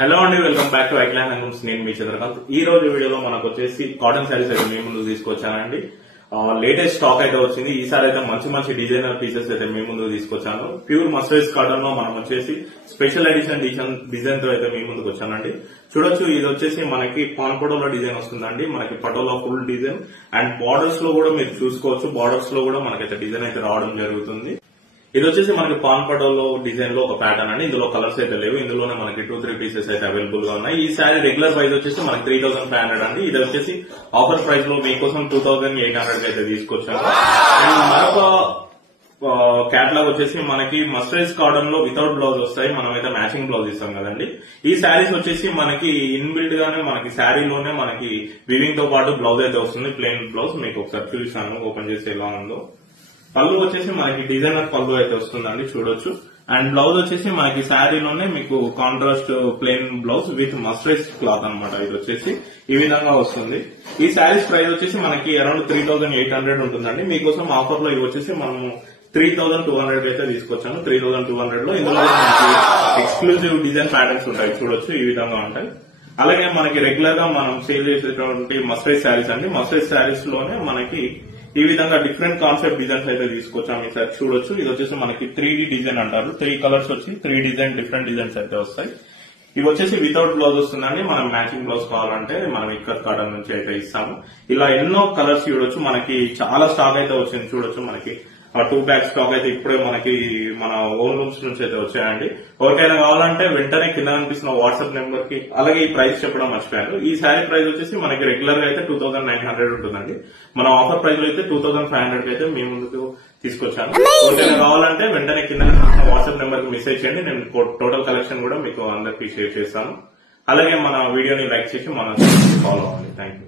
Hello అండి, welcome back to ఐక్లాండ్ handlooms. నేను మీ చంద్రకాంత్. ఈ రోజు వీడియోలో మనకు వచ్చేసి కాటన్ శారీస్ అయితే మీ ముందు తీసుకొచ్చానండి. లేటెస్ట్ స్టాక్ అయితే వచ్చింది. ఈసారి అయితే మంచి డిజైనర్ పీసెస్ అయితే మీ ముందు తీసుకొచ్చాను. ప్యూర్ మస్టరైజ్ కాటన్ లో మనం వచ్చేసి స్పెషల్ ఎడిషన్ డిజైన్ తో అయితే మీ ముందుకు వచ్చానండి. చూడొచ్చు, ఇది వచ్చేసి మనకి పాన్ పటోలా డిజైన్ వస్తుందండి. మనకి patola full design and borders లో కూడా మీరు చూసుకోవచ్చు. బార్డర్స్ లో కూడా మనకైతే డిజైన్ అయితే రావడం జరుగుతుంది. ఇది వచ్చేసి మనకి పాన్ పటోలో డిజైన్ లో ఒక ప్యాటర్న్ అండి. ఇందులో కలర్స్ అయితే లేవు. ఇందులోనే మనకి 2-3 పీసెస్ అయితే అవైలబుల్ గా ఉన్నాయి. ఈ శారీ రెగ్యులర్ ప్రైస్ వచ్చేసి మనకి 3500 అండి. ఇది వచ్చేసి ఆఫర్ ప్రైస్ లో మీకోసం 2800 అయితే తీసుకొచ్చాను. అండ్ మరొక క్యాటలాగ్ వచ్చేసి మనకి మస్టరైజ్ కాటన్ లో వితౌట్ బ్లౌజ్ వస్తాయి. మనమైతే మ్యాచింగ్ బ్లౌజ్ ఇస్తాం కదండి. ఈ శారీస్ వచ్చేసి మనకి ఇన్బిల్డ్ గానే మనకి శారీలోనే మనకి వివింగ్ తో పాటు బ్లౌజ్ అయితే వస్తుంది. ప్లెయిన్ బ్లౌజ్ మీకు ఒకసారి చూపిస్తాను ఓపెన్ చేసి ఎలా ఉందో. పళ్ళు వచ్చేసి మనకి డిజైనర్ పళ్ళు అయితే వస్తుందండి, చూడొచ్చు. అండ్ బ్లౌజ్ వచ్చేసి మనకి శారీలోనే మీకు contrast plain blouse with మస్టరైజ్ cloth అనమాట. ఇది వచ్చేసి ఈ విధంగా వస్తుంది. ఈ శారీస్ ప్రైస్ వచ్చేసి మనకి అరౌండ్ 3800 ఉంటుందండి. మీకోసం ఆఫర్ లో ఇవి వచ్చేసి మనము 3200 అయితే తీసుకొచ్చాను. 3200 లో ఇందులో మనకి ఎక్స్క్లూజివ్ డిజైన్ ప్యాటర్న్స్ ఉంటాయి, చూడొచ్చు. ఈ విధంగా ఉంటాయి. అలాగే మనకి రెగ్యులర్ గా మనం సేల్ చేసేటువంటి మస్టరైజ్ శారీస్ అండి. మస్టరైజ్ శారీస్ లోనే మనకి ఈ విధంగా డిఫరెంట్ కాన్సెప్ట్ డిజైన్స్ అయితే తీసుకొచ్చాము. ఈసారి చూడొచ్చు. ఇది వచ్చేసి మనకి 3D డిజైన్ అంటారు. 3 కలర్స్ వచ్చి 3 డిఫరెంట్ డిజైన్స్ అయితే వస్తాయి. ఇవి వచ్చేసి వితౌట్ బ్లౌజ్ వస్తుందండి. మనం మ్యాచింగ్ బ్లౌజ్ కావాలంటే మనం ఇక్కడ కాటన్ నుంచి అయితే ఇస్తాము. ఇలా ఎన్నో కలర్స్ చూడొచ్చు. మనకి చాలా స్టాక్ అయితే వచ్చింది, చూడొచ్చు. మనకి 2 బ్యాగ్ స్టాక్ అయితే ఇప్పుడే మనకి మన ఓన్ రూమ్స్ నుంచి అయితే వచ్చాయండి. ఎవరికైనా కావాలంటే వెంటనే కింద కనిపిస్తున్న వాట్సాప్ నెంబర్ కి, అలాగే ఈ ప్రైస్ చెప్పడం మర్చిపోయాను. ఈ శారీ ప్రైస్ వచ్చేసి మనకి రెగ్యులర్ గా అయితే 2900 ఉంటుందండి. మన ఆఫర్ ప్రైస్ లో అయితే 2500 అయితే మీ ముందుకు తీసుకొచ్చాను. ఎవరికైనా కావాలంటే వెంటనే కింద వాట్సాప్ నెంబర్ కి మెసేజ్ చేయండి. నేను టోటల్ కలెక్షన్ కూడా మీకు అందరికి షేర్ చేస్తాను. అలాగే మన వీడియోని లైక్ చేసి మన ఫాలో అవ్వండి. Thank you.